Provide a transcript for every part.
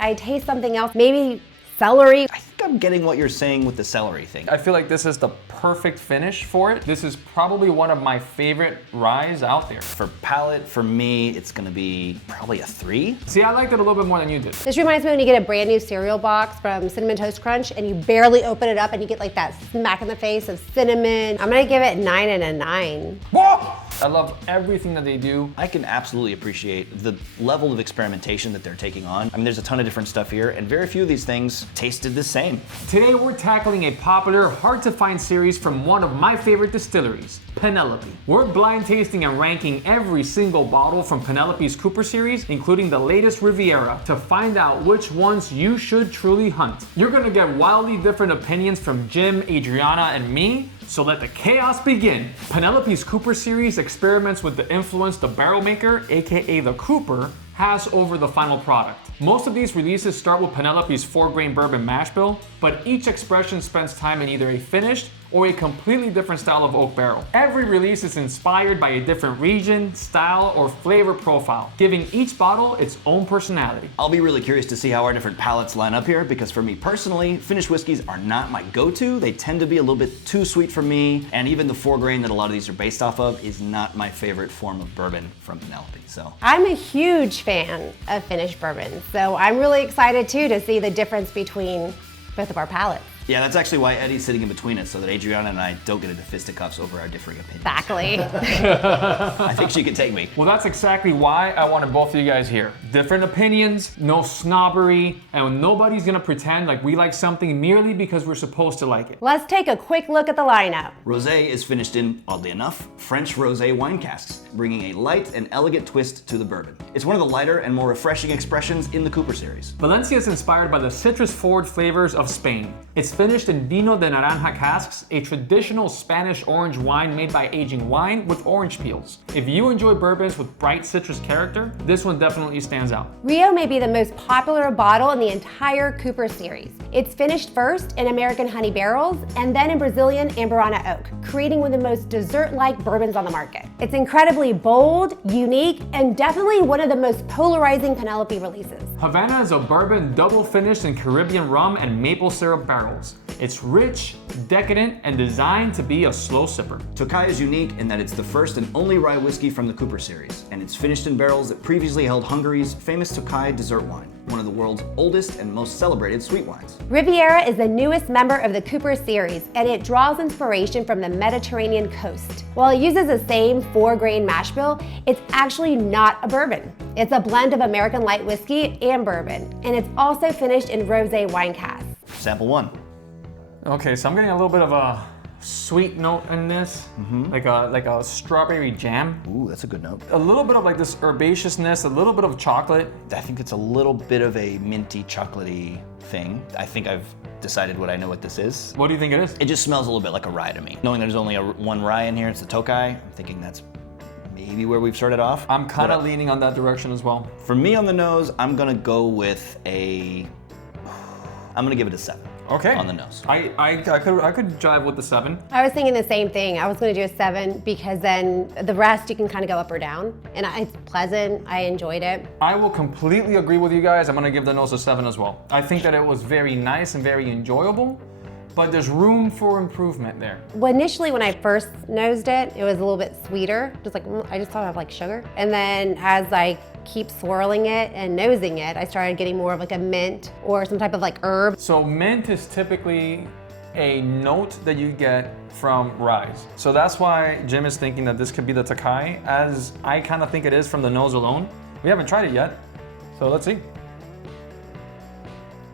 I taste something else, maybe celery. I think I'm getting what you're saying with the celery thing. I feel like this is the perfect finish for it. This is probably one of my favorite ryes out there. For palate, for me, it's gonna be probably a 3. See, I liked it a little bit more than you did. This reminds me when you get a brand new cereal box from Cinnamon Toast Crunch and you barely open it up and you get like that smack in the face of cinnamon. I'm gonna give it 9 and a 9. Whoa! I love everything that they do. I can absolutely appreciate the level of experimentation that they're taking on. I mean, there's a ton of different stuff here, and very few of these things tasted the same. Today we're tackling a popular, hard-to-find series from one of my favorite distilleries, Penelope. We're blind tasting and ranking every single bottle from Penelope's Cooper Series, including the latest Riviera, to find out which ones you should truly hunt. You're gonna get wildly different opinions from Jim, Adriana, and me, so let the chaos begin. Penelope's Cooper Series experiments with the influence the barrel maker, aka the Cooper, has over the final product. Most of these releases start with Penelope's 4-grain bourbon mash bill, but each expression spends time in either a finished or a completely different style of oak barrel. Every release is inspired by a different region, style, or flavor profile, giving each bottle its own personality. I'll be really curious to see how our different palates line up here, because for me personally, finished whiskeys are not my go-to. They tend to be a little bit too sweet for me, and even the 4-grain that a lot of these are based off of is not my favorite form of bourbon from Penelope, so. I'm a huge fan of finished bourbon, so I'm really excited too to see the difference between both of our palates. Yeah, that's actually why Eddie's sitting in between us, so that Adriana and I don't get into fisticuffs over our differing opinions. Exactly. I think she can take me. Well, that's exactly why I wanted both of you guys here. Different opinions, no snobbery, and nobody's gonna pretend like we like something merely because we're supposed to like it. Let's take a quick look at the lineup. Rosé is finished in, oddly enough, French rosé wine casks, bringing a light and elegant twist to the bourbon. It's one of the lighter and more refreshing expressions in the Cooper series. Valencia is inspired by the citrus-forward flavors of Spain. It's finished in Vino de Naranja casks, a traditional Spanish orange wine made by aging wine with orange peels. If you enjoy bourbons with bright citrus character, this one definitely stands out. Rio may be the most popular bottle in the entire Cooper series. It's finished first in American honey barrels and then in Brazilian Amburana oak, creating one of the most dessert-like bourbons on the market. It's incredibly bold, unique, and definitely one of the most polarizing Penelope releases. Havana is a bourbon double finished in Caribbean rum and maple syrup barrels. It's rich, decadent, and designed to be a slow sipper. Tokaji is unique in that it's the first and only rye whiskey from the Cooper series, and it's finished in barrels that previously held Hungary's famous Tokaji dessert wine, one of the world's oldest and most celebrated sweet wines. Riviera is the newest member of the Cooper series, and it draws inspiration from the Mediterranean coast. While it uses the same 4-grain mash bill, it's actually not a bourbon. It's a blend of American light whiskey and bourbon, and it's also finished in rosé wine casks. Sample 1. Okay, so I'm getting a little bit of a sweet note in this, like a strawberry jam. Ooh, that's a good note. A little bit of like this herbaceousness, a little bit of chocolate. I think it's a little bit of a minty, chocolatey thing. I think I've decided what I know what this is. What do you think it is? It just smells a little bit like a rye to me. Knowing there's only one rye in here, it's the Tokaji, I'm thinking that's maybe where we've started off. I'm kind of leaning on that direction as well. For me on the nose, I'm gonna go with I'm gonna give it a 7. Okay. On the nose. I could jive with the 7. I was thinking the same thing. I was gonna do a 7 because then the rest you can kind of go up or down. And it's pleasant, I enjoyed it. I will completely agree with you guys. I'm gonna give the nose a 7 as well. I think that it was very nice and very enjoyable, but there's room for improvement there. Well, initially when I first nosed it, it was a little bit sweeter. Just like, I just thought of like sugar. And then as I keep swirling it and nosing it, I started getting more of like a mint or some type of like herb. So mint is typically a note that you get from rye. So that's why Jim is thinking that this could be the Tokaji, as I kind of think it is from the nose alone. We haven't tried it yet, so let's see.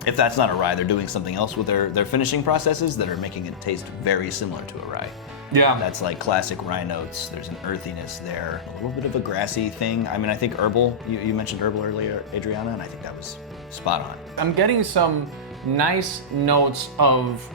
If that's not a rye, they're doing something else with their finishing processes that are making it taste very similar to a rye. Yeah. That's like classic rye notes. There's an earthiness there, a little bit of a grassy thing. I mean, I think herbal, you mentioned herbal earlier, Adriana, and I think that was spot on. I'm getting some nice notes of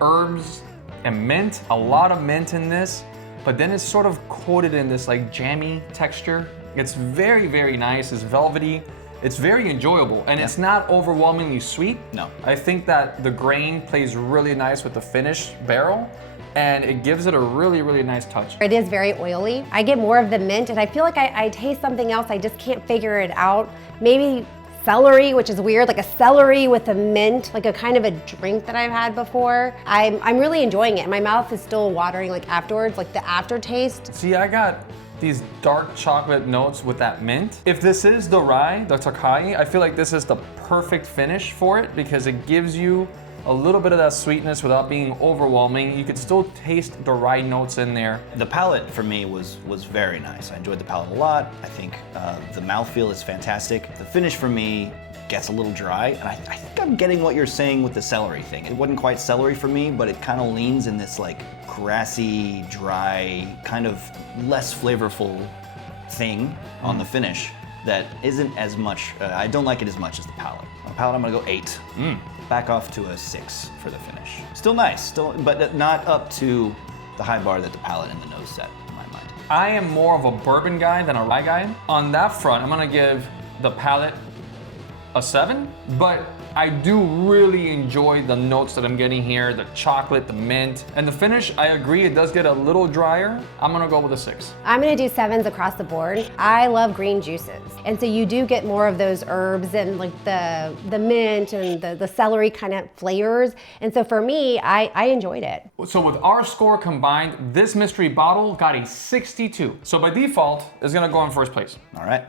herbs and mint, a lot of mint in this, but then it's sort of coated in this like jammy texture. It's very, very nice, it's velvety. It's very enjoyable, and it's not overwhelmingly sweet. No. I think that the grain plays really nice with the finished barrel, and it gives it a really, really nice touch. It is very oily. I get more of the mint, and I feel like I taste something else. I just can't figure it out. Maybe celery, which is weird, like a celery with a mint, like a kind of a drink that I've had before. I'm really enjoying it. My mouth is still watering like afterwards, like the aftertaste. See, I got these dark chocolate notes with that mint. If this is the rye, the Tokaji, I feel like this is the perfect finish for it because it gives you a little bit of that sweetness without being overwhelming. You could still taste the rye notes in there. The palate for me was very nice. I enjoyed the palate a lot. I think the mouthfeel is fantastic. The finish for me gets a little dry, and I think I'm getting what you're saying with the celery thing. It wasn't quite celery for me, but it kind of leans in this like grassy, dry, kind of less flavorful thing on the finish that isn't as much, I don't like it as much as the palate. On palate, I'm gonna go 8. Back off to a 6 for the finish. Still nice, but not up to the high bar that the palate and the nose set in my mind. I am more of a bourbon guy than a rye guy. On that front, I'm gonna give the palate a 7, but I do really enjoy the notes that I'm getting here, the chocolate, the mint, and the finish, I agree, it does get a little drier. I'm gonna go with a 6. I'm gonna do 7s across the board. I love green juices. And so you do get more of those herbs and like the mint and the celery kind of flavors. And so for me, I enjoyed it. So with our score combined, this mystery bottle got a 62. So by default, it's gonna go in first place. All right.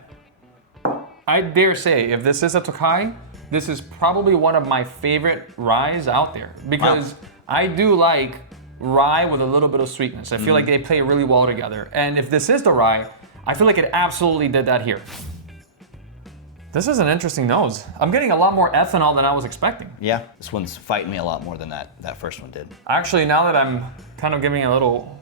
I dare say, if this is a Tokaji, this is probably one of my favorite ryes out there because I do like rye with a little bit of sweetness. I feel like they play really well together. And if this is the rye, I feel like it absolutely did that here. This is an interesting nose. I'm getting a lot more ethanol than I was expecting. Yeah, this one's fighting me a lot more than that first one did. Actually, now that I'm kind of giving a little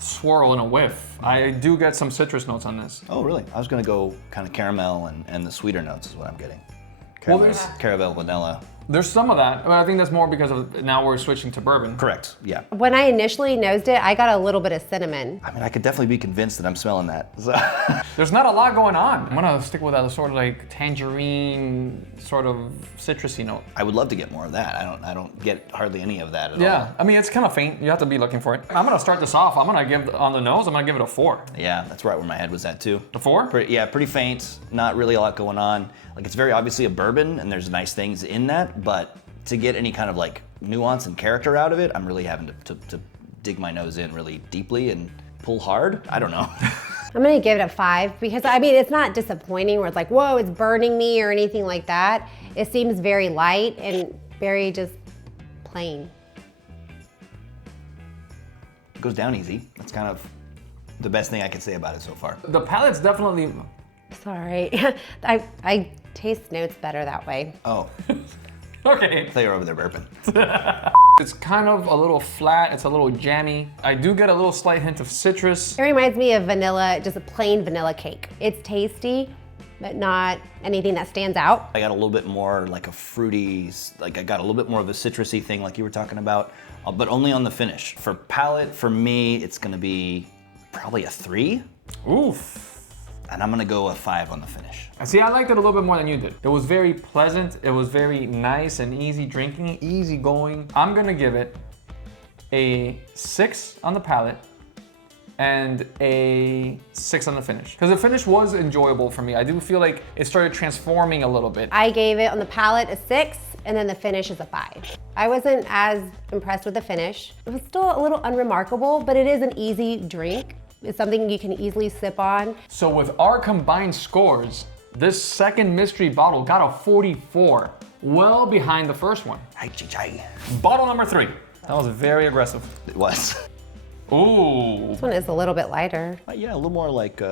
swirl and a whiff, I do get some citrus notes on this. Oh, really? I was gonna go kind of caramel and the sweeter notes is what I'm getting. Well, Caramel, vanilla. There's some of that, but I think that's more because of now we're switching to bourbon. Correct, yeah. When I initially nosed it, I got a little bit of cinnamon. I mean, I could definitely be convinced that I'm smelling that. So. There's not a lot going on. I'm gonna stick with that sort of like tangerine, sort of citrusy note. I would love to get more of that. I don't get hardly any of that at all. Yeah, I mean, it's kind of faint. You have to be looking for it. I'm gonna start this off. I'm gonna give, on the nose, I'm gonna give it a 4. Yeah, that's right where my head was at too. A 4? Pretty faint, not really a lot going on. Like it's very obviously a bourbon and there's nice things in that, but to get any kind of like nuance and character out of it, I'm really having to dig my nose in really deeply and pull hard. I don't know. I'm gonna give it a 5 because I mean, it's not disappointing where it's like, whoa, it's burning me or anything like that. It seems very light and very just plain. It goes down easy. That's kind of the best thing I can say about it so far. The palate's definitely... Sorry, I taste notes better that way. Oh, Okay. I thought you were over there burping. It's kind of a little flat, it's a little jammy. I do get a little slight hint of citrus. It reminds me of vanilla, just a plain vanilla cake. It's tasty, but not anything that stands out. I got a little bit more like a fruity, like I got a little bit more of a citrusy thing like you were talking about, but only on the finish. For palate, for me, it's gonna be probably a 3. Oof. And I'm gonna go a 5 on the finish. See, I liked it a little bit more than you did. It was very pleasant. It was very nice and easy drinking, easy going. I'm gonna give it a 6 on the palate and a 6 on the finish. Because the finish was enjoyable for me. I do feel like it started transforming a little bit. I gave it on the palate a 6, and then the finish is a 5. I wasn't as impressed with the finish. It was still a little unremarkable, but it is an easy drink. It's something you can easily sip on. So with our combined scores, this second mystery bottle got a 44, well behind the first one. Bottle number 3. That was very aggressive. It was. Ooh. This one is a little bit lighter. Yeah, a little more like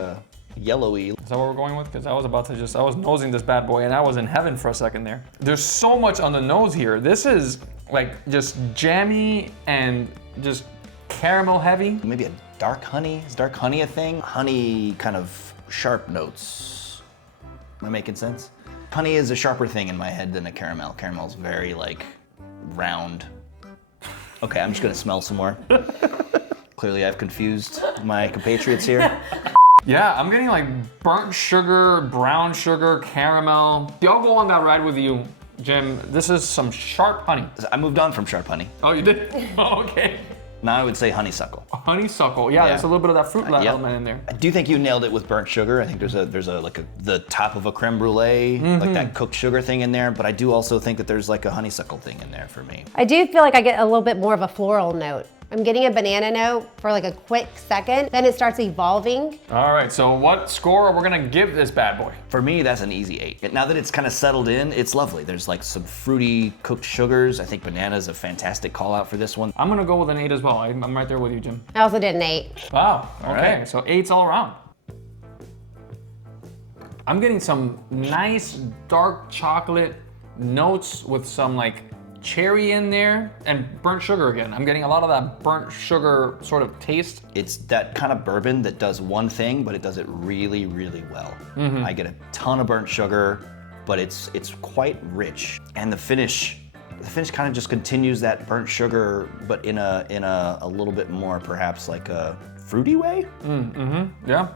yellowy. Is that what we're going with? Because I was about to I was nosing this bad boy and I was in heaven for a second there. There's so much on the nose here. This is like just jammy and just caramel heavy. Maybe a dark honey. Is dark honey a thing? Honey kind of sharp notes. Am I making sense? Honey is a sharper thing in my head than a caramel. Caramel's very like round. Okay, I'm just gonna smell some more. Clearly I've confused my compatriots here. Yeah, I'm getting like burnt sugar, brown sugar, caramel. I'll go on that ride with you, Jim. This is some sharp honey. I moved on from sharp honey. Oh, you did? Oh, okay. Now I would say honeysuckle. Honeysuckle, yeah, there's a little bit of that fruit element in there. I do think you nailed it with burnt sugar. I think there's the top of a creme brulee, like that cooked sugar thing in there. But I do also think that there's like a honeysuckle thing in there for me. I do feel like I get a little bit more of a floral note. I'm getting a banana note for like a quick second, then it starts evolving. All right, so what score are we gonna give this bad boy? For me, that's an easy 8. Now that it's kind of settled in, it's lovely. There's like some fruity cooked sugars. I think banana is a fantastic call out for this one. I'm gonna go with an 8 as well. I'm right there with you, Jim. I also did an 8. Wow, okay, right. so 8s all around. I'm getting some nice dark chocolate notes with some like cherry in there and burnt sugar again. I'm getting a lot of that burnt sugar sort of taste. It's that kind of bourbon that does one thing, but it does it really, really well. I get a ton of burnt sugar, but it's quite rich. And the finish kind of just continues that burnt sugar, but in a little bit more perhaps like a fruity way. Yeah.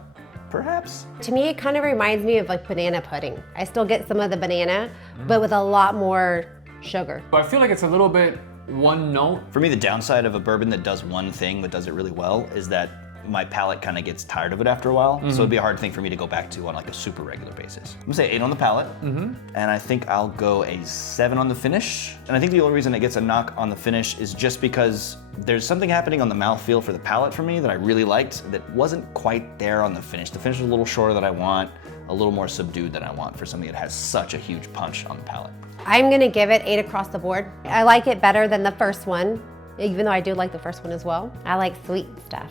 Perhaps. To me, it kind of reminds me of like banana pudding. I still get some of the banana, but with a lot more sugar. But I feel like it's a little bit one note. For me, the downside of a bourbon that does one thing but does it really well is that my palate kind of gets tired of it after a while. So it'd be a hard thing for me to go back to on like a super regular basis. I'm gonna say 8 on the palate, and I think I'll go a 7 on the finish. And I think the only reason it gets a knock on the finish is just because there's something happening on the mouthfeel for the palate for me that I really liked that wasn't quite there on the finish. The finish is a little shorter than I want, a little more subdued than I want for something that has such a huge punch on the palate. I'm gonna give it 8 across the board. I like it better than the first one, even though I do like the first one as well. I like sweet stuff.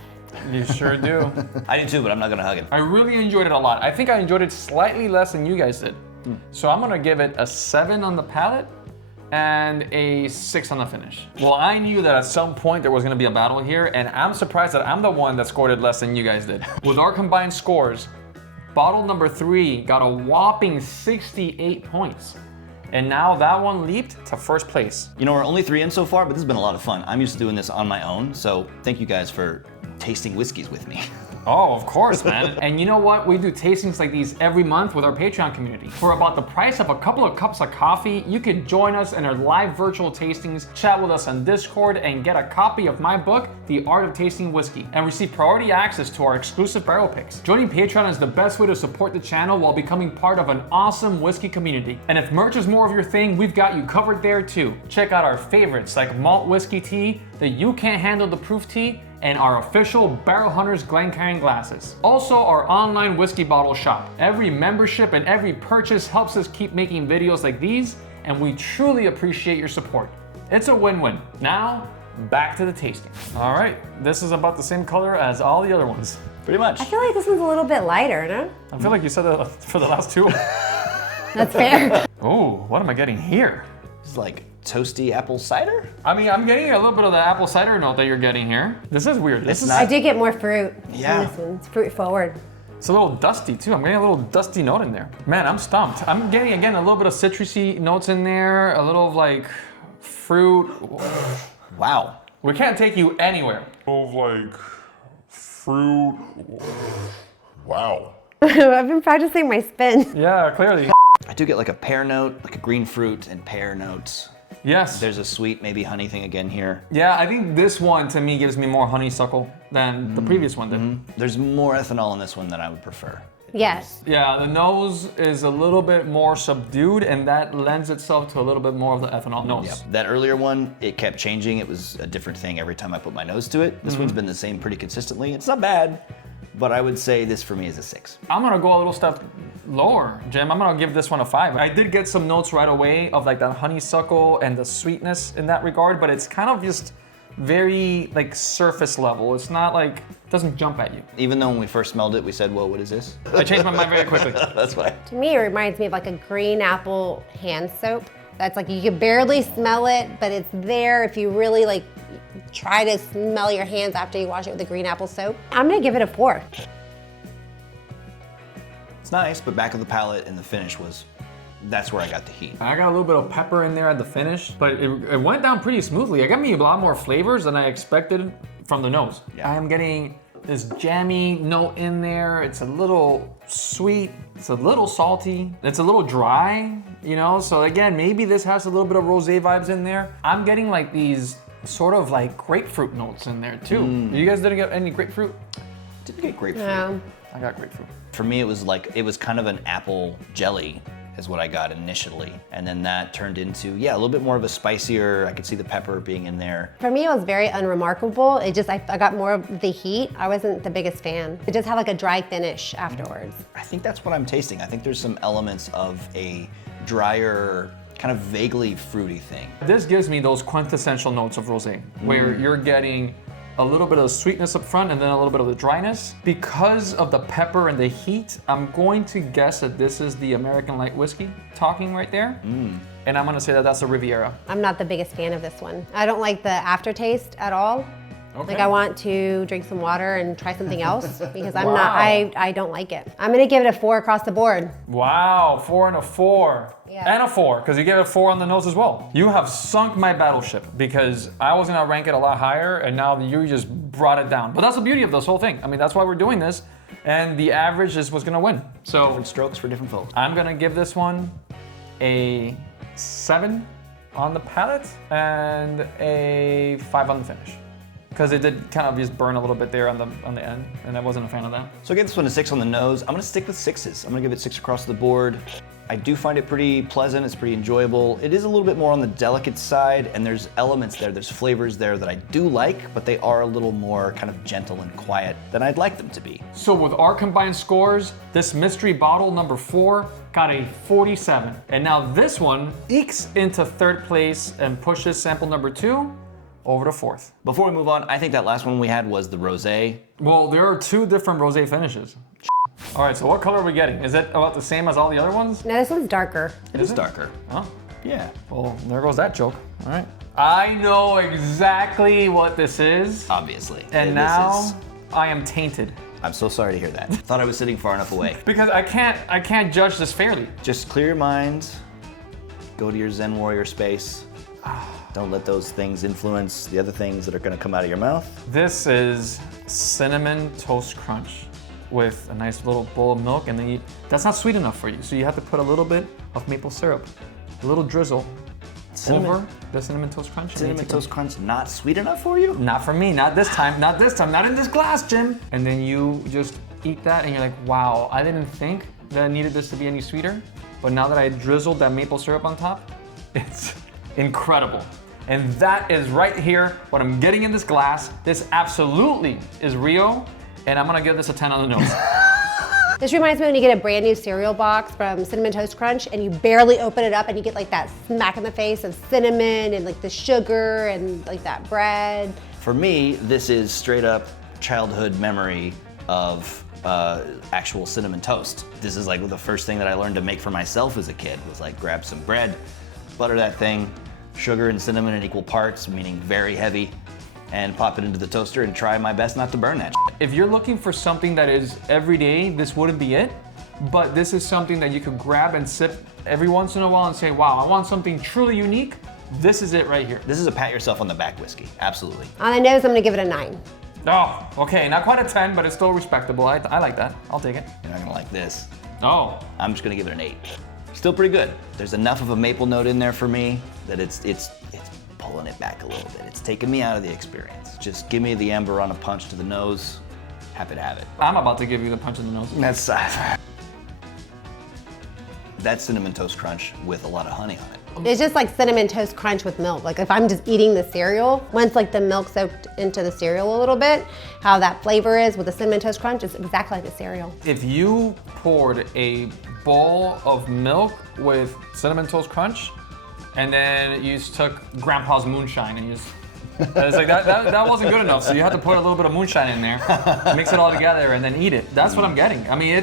You sure do. I do too, but I'm not gonna hug it. I really enjoyed it a lot. I think I enjoyed it slightly less than you guys did. So I'm gonna give it a 7 on the palate and a 6 on the finish. Well, I knew that at some point there was gonna be a battle here, and I'm surprised that I'm the one that scored it less than you guys did. With our combined scores, bottle number 3 got a whopping 68 points. And now that one leaped to first place. You know, we're only 3 in so far, but this has been a lot of fun. I'm used to doing this on my own, so thank you guys for tasting whiskeys with me. Oh, of course, man. And you know what? We do tastings like these every month with our Patreon community. For about the price of a couple of cups of coffee, you could join us in our live virtual tastings, chat with us on Discord, and get a copy of my book, The Art of Tasting Whiskey, and receive priority access to our exclusive barrel picks. Joining Patreon is the best way to support the channel while becoming part of an awesome whiskey community. And if merch is more of your thing, we've got you covered there too. Check out our favorites like malt whiskey tea, the You Can't Handle the Proof tea, and our official Barrel Hunters Glencairn glasses. Also, our online whiskey bottle shop. Every membership and every purchase helps us keep making videos like these, and we truly appreciate your support. It's a win-win. Now, back to the tasting. All right, this is about the same color as all the other ones. Pretty much. I feel like this one's a little bit lighter, no? I feel like you said that for the last two. That's fair. Oh, what am I getting here? It's like toasty apple cider? I mean, I'm getting a little bit of the apple cider note that you're getting here. This is weird. This is I did get more fruit. Yeah. In this one. It's fruit forward. It's a little dusty too. I'm getting a little dusty note in there. Man, I'm stumped. I'm getting, again, a little bit of citrusy notes in there, a little of like fruit. Wow. We can't take you anywhere. Of like fruit. Wow. I've been practicing my spin. Yeah, clearly. I do get like a pear note, like a green fruit and pear notes. Yes. There's a sweet, maybe honey thing again here. Yeah, I think this one to me gives me more honeysuckle than the previous one did. There's more ethanol in this one than I would prefer. Yes. Yeah, the nose is a little bit more subdued, and that lends itself to a little bit more of the ethanol nose. That earlier one, it kept changing. It was a different thing every time I put my nose to it. This one's been the same pretty consistently. It's not bad, but I would say this for me is a 6. I'm gonna go a little step lower, Jim. I'm gonna give this one a 5. I did get some notes right away of like that honeysuckle and the sweetness in that regard, but it's kind of just very like surface level. It's not like, it doesn't jump at you. Even though when we first smelled it, we said, whoa, what is this? I changed my mind very quickly. That's why. To me, it reminds me of like a green apple hand soap. That's like, you can barely smell it, but it's there if you really like try to smell your hands after you wash it with the green apple soap. I'm gonna give it a 4. It's nice, but back of the palate and the finish was, that's where I got the heat. I got a little bit of pepper in there at the finish, but it went down pretty smoothly. It got me a lot more flavors than I expected from the nose. Yeah. I am getting this jammy note in there. It's a little sweet, it's a little salty, it's a little dry, you know? So again, maybe this has a little bit of rosé vibes in there. I'm getting like these sort of like grapefruit notes in there too. You guys didn't get any grapefruit? Didn't get grapefruit. No. I got grapefruit. For me, it was kind of an apple jelly is what I got initially. And then that turned into, a little bit more of a spicier, I could see the pepper being in there. For me, it was very unremarkable. It just, I got more of the heat. I wasn't the biggest fan. It just had like a dry finish afterwards. I think that's what I'm tasting. I think there's some elements of a drier, kind of vaguely fruity thing. This gives me those quintessential notes of rosé, where you're getting a little bit of the sweetness up front and then a little bit of the dryness. Because of the pepper and the heat, I'm going to guess that this is the American light whiskey talking right there. And I'm gonna say that that's a Riviera. I'm not the biggest fan of this one. I don't like the aftertaste at all. Okay. Like I want to drink some water and try something else because I'm Wow. not, I don't like it. I'm gonna give it a 4 across the board. Wow, 4 and a 4. Yeah. And a 4, because you gave it a 4 on the nose as well. You have sunk my battleship because I was gonna rank it a lot higher and now you just brought it down. But that's the beauty of this whole thing. I mean, that's why we're doing this. And the average is what's gonna win. So Different strokes for different folks. I'm gonna give this one a 7 on the palate and a 5 on the finish. Because it did kind of just burn a little bit there on the end, and I wasn't a fan of that. So I gave this one a 6 on the nose. I'm gonna stick with 6s. I'm gonna give it 6 across the board. I do find it pretty pleasant, it's pretty enjoyable. It is a little bit more on the delicate side, and there's elements there, there's flavors there that I do like, but they are a little more kind of gentle and quiet than I'd like them to be. So with our combined scores, this mystery bottle number 4 got a 47. And now this one ekes into 3rd place and pushes sample number 2 over to 4th. Before we move on, I think that last one we had was the rosé. Well, there are 2 different rosé finishes. All right, so what color are we getting? Is it about the same as all the other ones? No, this one's darker. It is darker. Oh, Yeah. well, there goes that joke. All right. I know exactly what this is. Obviously. And This now is- I am tainted. I'm so sorry to hear that. Thought I was sitting far enough away. Because I can't judge this fairly. Just clear your mind, go to your Zen warrior space. Don't let those things influence the other things that are gonna come out of your mouth. This is cinnamon toast crunch with a nice little bowl of milk, and then that's not sweet enough for you. So you have to put a little bit of maple syrup, a little drizzle over the cinnamon toast crunch. and then Cinnamon you take toast crunch not sweet enough for you? Not for me, not this time, not this time, not in this glass, Jim. And then you just eat that and you're like, wow, I didn't think that I needed this to be any sweeter, but now that I drizzled that maple syrup on top, it's incredible. And that is right here, what I'm getting in this glass. This absolutely is Rio, and I'm gonna give this a 10 on the nose. This reminds me when you get a brand new cereal box from Cinnamon Toast Crunch and you barely open it up and you get like that smack in the face of cinnamon and like the sugar and like that bread. For me, this is straight up childhood memory of actual cinnamon toast. This is like the first thing that I learned to make for myself as a kid was like grab some bread, butter that thing, sugar and cinnamon in equal parts, meaning very heavy, and pop it into the toaster and try my best not to burn that shit. If you're looking for something that is everyday, this wouldn't be it. But this is something that you could grab and sip every once in a while and say, wow, I want something truly unique. This is it right here. This is a pat yourself on the back whiskey, absolutely. On the nose, I'm gonna give it a 9. Oh, okay, not quite a 10, but it's still respectable. I like that, I'll take it. You're not gonna like this. Oh, I'm just gonna give it an 8. Still pretty good. There's enough of a maple note in there for me that it's pulling it back a little bit. It's taking me out of the experience. Just give me the Amberana punch to the nose. Happy to have it. I'm about to give you the punch in the nose. That's that's cinnamon toast crunch with a lot of honey on it. It's just like Cinnamon Toast Crunch with milk. Like if I'm just eating the cereal, once like the milk soaked into the cereal a little bit, how that flavor is with the Cinnamon Toast Crunch is exactly like the cereal. If you poured a bowl of milk with Cinnamon Toast Crunch, and then you just took Grandpa's moonshine and you just, it's like that wasn't good enough. So you had to put a little bit of moonshine in there, mix it all together, and then eat it. That's what I'm getting. I mean,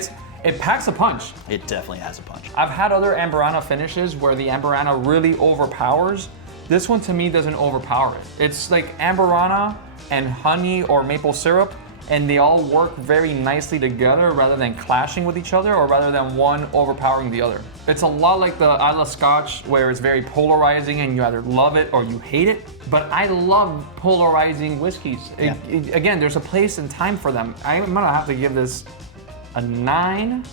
it packs a punch. It definitely has a punch. I've had other Amberana finishes where the Amberana really overpowers. This one to me doesn't overpower it. It's like Amberana and honey or maple syrup, and they all work very nicely together rather than clashing with each other or rather than one overpowering the other. It's a lot like the Isla Scotch where it's very polarizing and you either love it or you hate it, but I love polarizing whiskeys. Yeah. Again, there's a place and time for them. I'm gonna have to give this a 9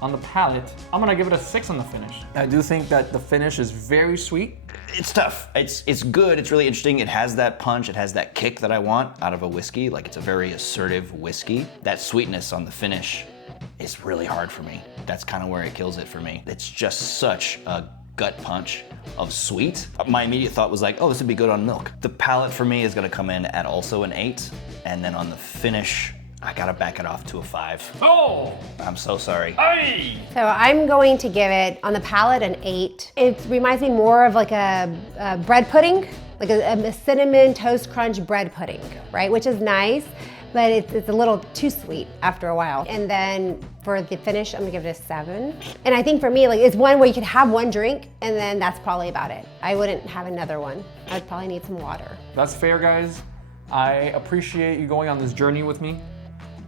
on the palate. I'm gonna give it a 6 on the finish. I do think that the finish is very sweet. It's tough. It's good. It's really interesting. It has that punch. It has that kick that I want out of a whiskey. Like, it's a very assertive whiskey. That sweetness on the finish is really hard for me. That's kind of where it kills it for me. It's just such a gut punch of sweet. My immediate thought was like, oh, this would be good on milk. The palate for me is gonna come in at also an 8. And then on the finish, I gotta back it off to a 5. Oh! I'm so sorry. Hey! So I'm going to give it, on the palate, an 8. It reminds me more of like a bread pudding, like a cinnamon toast crunch bread pudding, right? Which is nice, but it's a little too sweet after a while. And then for the finish, I'm gonna give it a 7. And I think for me, like, it's one where you could have one drink and then that's probably about it. I wouldn't have another one. I'd probably need some water. That's fair, guys. I appreciate you going on this journey with me.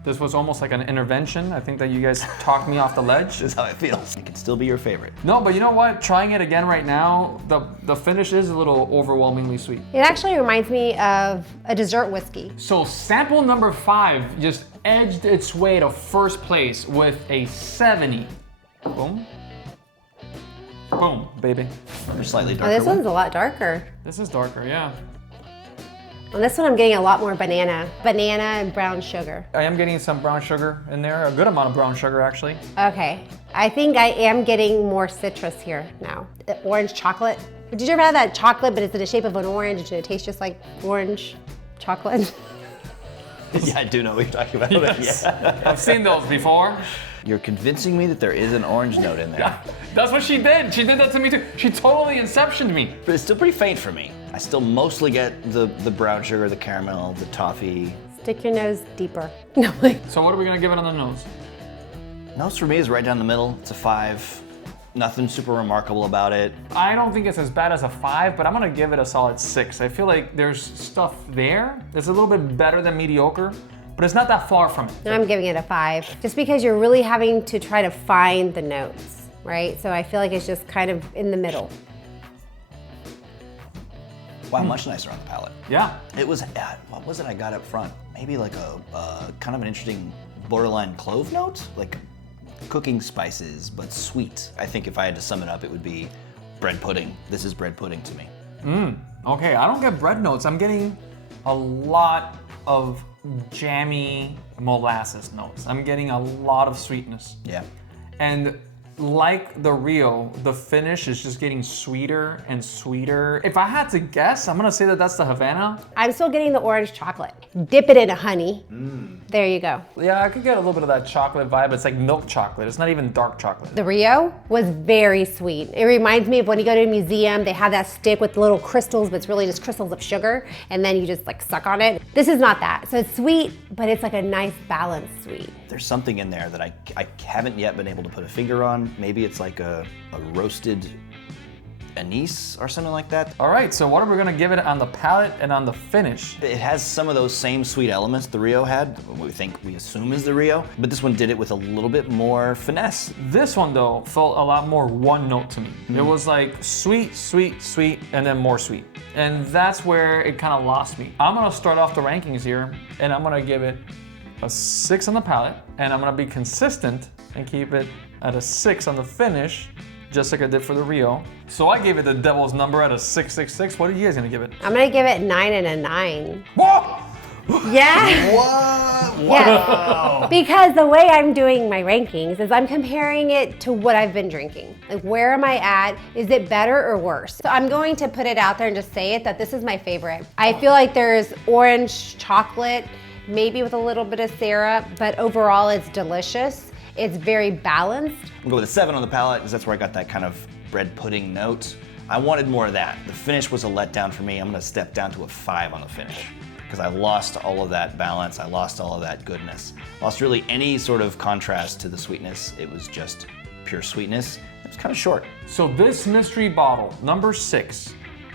This was almost like an intervention. I think that you guys talked me off the ledge. This is how it feels. It can still be your favorite. No, but you know what? Trying it again right now, the finish is a little overwhelmingly sweet. It actually reminds me of a dessert whiskey. So sample number 5 just edged its way to first place with a 70. Boom. Boom, baby. Or slightly Oh, darker. this one's a lot darker. This is darker, yeah. On this one, I'm getting a lot more banana and brown sugar. I am getting some brown sugar in there, a good amount of brown sugar actually. Okay, I think I am getting more citrus here now. The orange chocolate. Did you ever have that chocolate, but it's in the shape of an orange and it tastes just like orange chocolate? Yeah, I do know what you're talking about. Yes. Yeah. I've seen those before. You're convincing me that there is an orange note in there. Yeah, that's what she did. She did that to me too. She totally inceptioned me. But it's still pretty faint for me. I still mostly get the brown sugar, the caramel, the toffee. Stick your nose deeper. No, like, So what are we gonna give it on the nose? Nose for me is right down the middle. It's a 5. Nothing super remarkable about it. I don't think it's as bad as a 5, but I'm gonna give it a solid 6. I feel like there's stuff there that's a little bit better than mediocre, but it's not that far from it. I'm giving it a 5. Just because you're really having to try to find the notes, right? So I feel like it's just kind of in the middle. Wow, much nicer on the palate. Yeah. It was, what was it I got up front? Maybe like a kind of an interesting borderline clove note? Like cooking spices, but sweet. I think if I had to sum it up, it would be bread pudding. This is bread pudding to me. Okay, I don't get bread notes. I'm getting a lot of jammy molasses notes. I'm getting a lot of sweetness. Yeah. And like the Rio, the finish is just getting sweeter and sweeter. If I had to guess, I'm gonna say that that's the Havana. I'm still getting the orange chocolate. Dip it in a honey. There you go. Yeah, I could get a little bit of that chocolate vibe. It's like milk chocolate. It's not even dark chocolate. The Rio was very sweet. It reminds me of when you go to a museum, they have that stick with little crystals, but it's really just crystals of sugar, and then you just like suck on it. This is not that. So it's sweet, but it's like a nice balanced sweet. There's something in there that I haven't yet been able to put a finger on. Maybe it's like a roasted anise or something like that. All right, so what are we gonna give it on the palate and on the finish? It has some of those same sweet elements the Rio had, we assume is the Rio, but this one did it with a little bit more finesse. This one though felt a lot more one note to me. It was like sweet, sweet, sweet, and then more sweet. And that's where it kind of lost me. I'm gonna start off the rankings here, and I'm gonna give it a 6 on the palate, and I'm gonna be consistent and keep it at a 6 on the finish, just like I did for the Rio. So I gave it the devil's number at a 666. What are you guys gonna give it? I'm gonna give it 9 and a 9. Whoa! Yeah. What? Yeah. Because the way I'm doing my rankings is I'm comparing it to what I've been drinking. Like, where am I at? Is it better or worse? So I'm going to put it out there and just say it that this is my favorite. I feel like there's orange chocolate, maybe with a little bit of syrup, but overall it's delicious. It's very balanced. I'm gonna go with a 7 on the palate because that's where I got that kind of bread pudding note. I wanted more of that. The finish was a letdown for me. I'm gonna step down to a 5 on the finish because I lost all of that balance. I lost all of that goodness. Lost really any sort of contrast to the sweetness. It was just pure sweetness. It was kind of short. So this mystery bottle, number 6,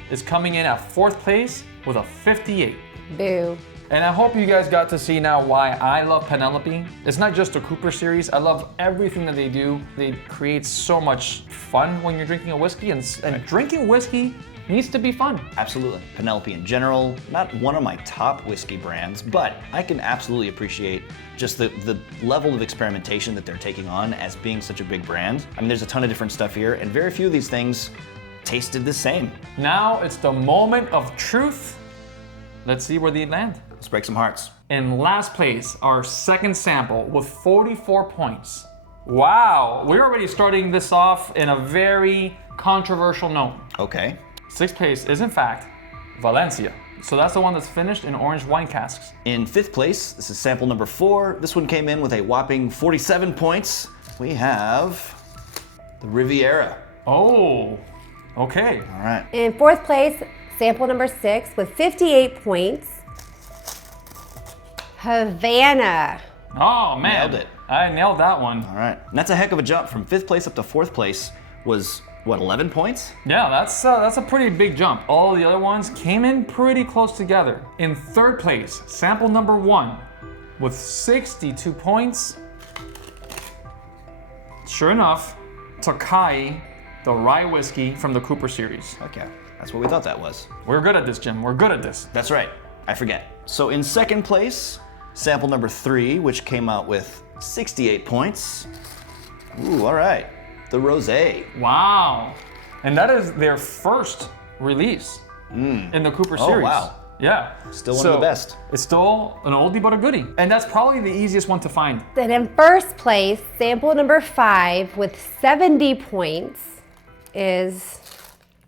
is coming in at 4th place with a 58. Boo. And I hope you guys got to see now why I love Penelope. It's not just the Cooper series. I love everything that they do. They create so much fun when you're drinking a whiskey, and drinking whiskey needs to be fun. Absolutely. Penelope in general, not one of my top whiskey brands, but I can absolutely appreciate just the level of experimentation that they're taking on as being such a big brand. I mean, there's a ton of different stuff here, and very few of these things tasted the same. Now it's the moment of truth. Let's see where they land. Let's break some hearts. In last place, our second sample with 44 points. Wow, we're already starting this off in a very controversial note. Okay. Sixth place is in fact Valencia. So that's the one that's finished in orange wine casks. In fifth place, this is sample number 4. This one came in with a whopping 47 points. We have the Riviera. Oh, okay. All right. In fourth place, sample number 6 with 58 points. Havana. Oh man, Nailed it. I nailed that one. All right. And that's a heck of a jump from 5th place up to 4th place. Was what, 11 points? Yeah, that's a pretty big jump. All the other ones came in pretty close together. In third place, sample number 1 with 62 points. Sure enough, Tokaji, the rye whiskey from the Cooper series. Okay. That's what we thought that was. We're good at this, Jim. We're good at this. That's right. I forget. So in second place, sample number 3, which came out with 68 points. Ooh, all right. The Rosé. Wow. And that is their first release in the Cooper series. Oh, wow. Yeah. Still one of the best. It's still an oldie but a goodie. And that's probably the easiest one to find. Then in first place, sample number 5 with 70 points is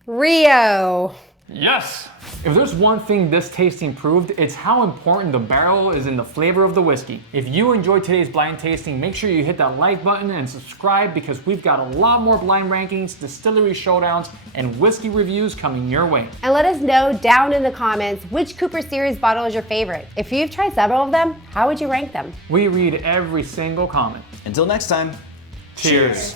Rio. Yes! If there's one thing this tasting proved, it's how important the barrel is in the flavor of the whiskey. If you enjoyed today's blind tasting, make sure you hit that like button and subscribe because we've got a lot more blind rankings, distillery showdowns, and whiskey reviews coming your way. And let us know down in the comments which Cooper Series bottle is your favorite. If you've tried several of them, how would you rank them? We read every single comment. Until next time, Cheers.